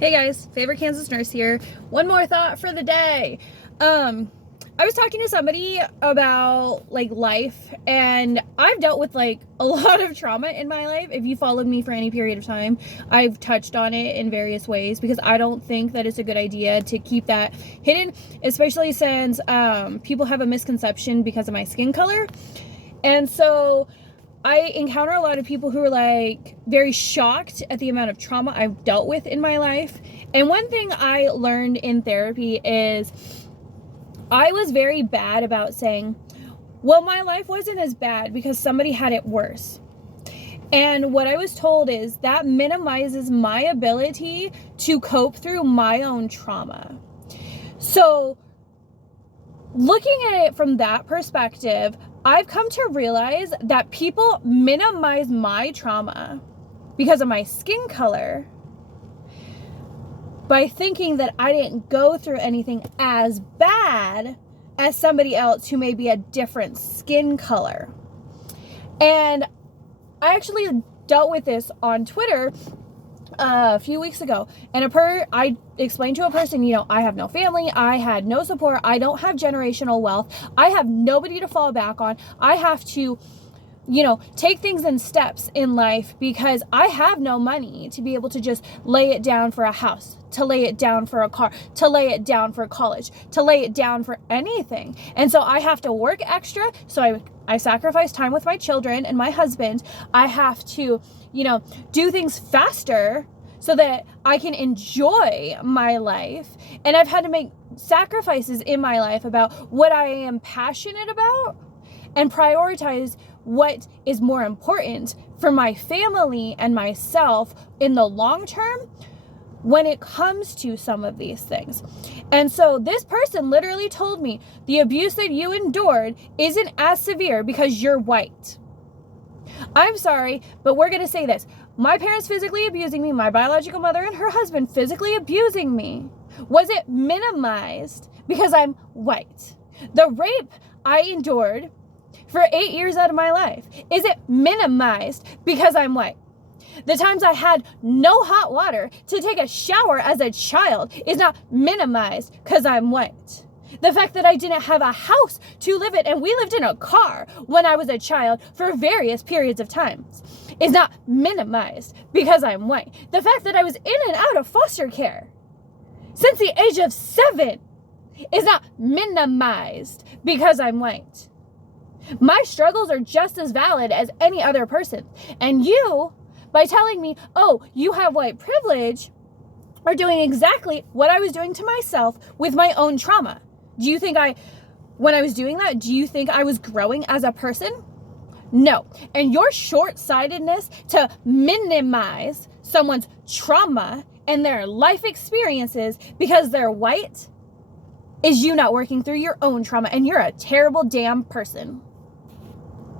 Hey guys, favorite Kansas nurse here. One more thought for the day. I was talking to somebody about life, and I've dealt with a lot of trauma in my life. If you followed me for any period of time, I've touched on it in various ways because I don't think that it's a good idea to keep that hidden, especially since people have a misconception because of my skin color. And so I encounter a lot of people who are very shocked at the amount of trauma I've dealt with in my life. And one thing I learned in therapy is I was very bad about saying, well, my life wasn't as bad because somebody had it worse. And what I was told is that minimizes my ability to cope through my own trauma. So looking at it from that perspective, I've come to realize that people minimize my trauma because of my skin color by thinking that I didn't go through anything as bad as somebody else who may be a different skin color. And I actually dealt with this on Twitter a few weeks ago, and I explained to a person, I have no family, I had no support, I don't have generational wealth, I have nobody to fall back on, I have to take things in steps in life because I have no money to be able to just lay it down for a house, to lay it down for a car, to lay it down for college, to lay it down for anything. And so I have to work extra. So I sacrifice time with my children and my husband. I have to, do things faster so that I can enjoy my life. And I've had to make sacrifices in my life about what I am passionate about and prioritize what is more important for my family and myself in the long term when it comes to some of these things. And so this person literally told me the abuse that you endured isn't as severe because you're white. I'm sorry, but we're going to say this. My parents physically abusing me, my biological mother and her husband physically abusing me. Was it minimized because I'm white? The rape I endured for 8 years out of my life, is it minimized because I'm white? The times I had no hot water to take a shower as a child is not minimized because I'm white. The fact that I didn't have a house to live in and we lived in a car when I was a child for various periods of time is not minimized because I'm white. The fact that I was in and out of foster care since the age of 7 is not minimized because I'm white. My struggles are just as valid as any other person. And you, by telling me, oh, you have white privilege, are doing exactly what I was doing to myself with my own trauma. Do you think when I was doing that, do you think I was growing as a person? No. And your short-sightedness to minimize someone's trauma and their life experiences because they're white is you not working through your own trauma, and you're a terrible damn person.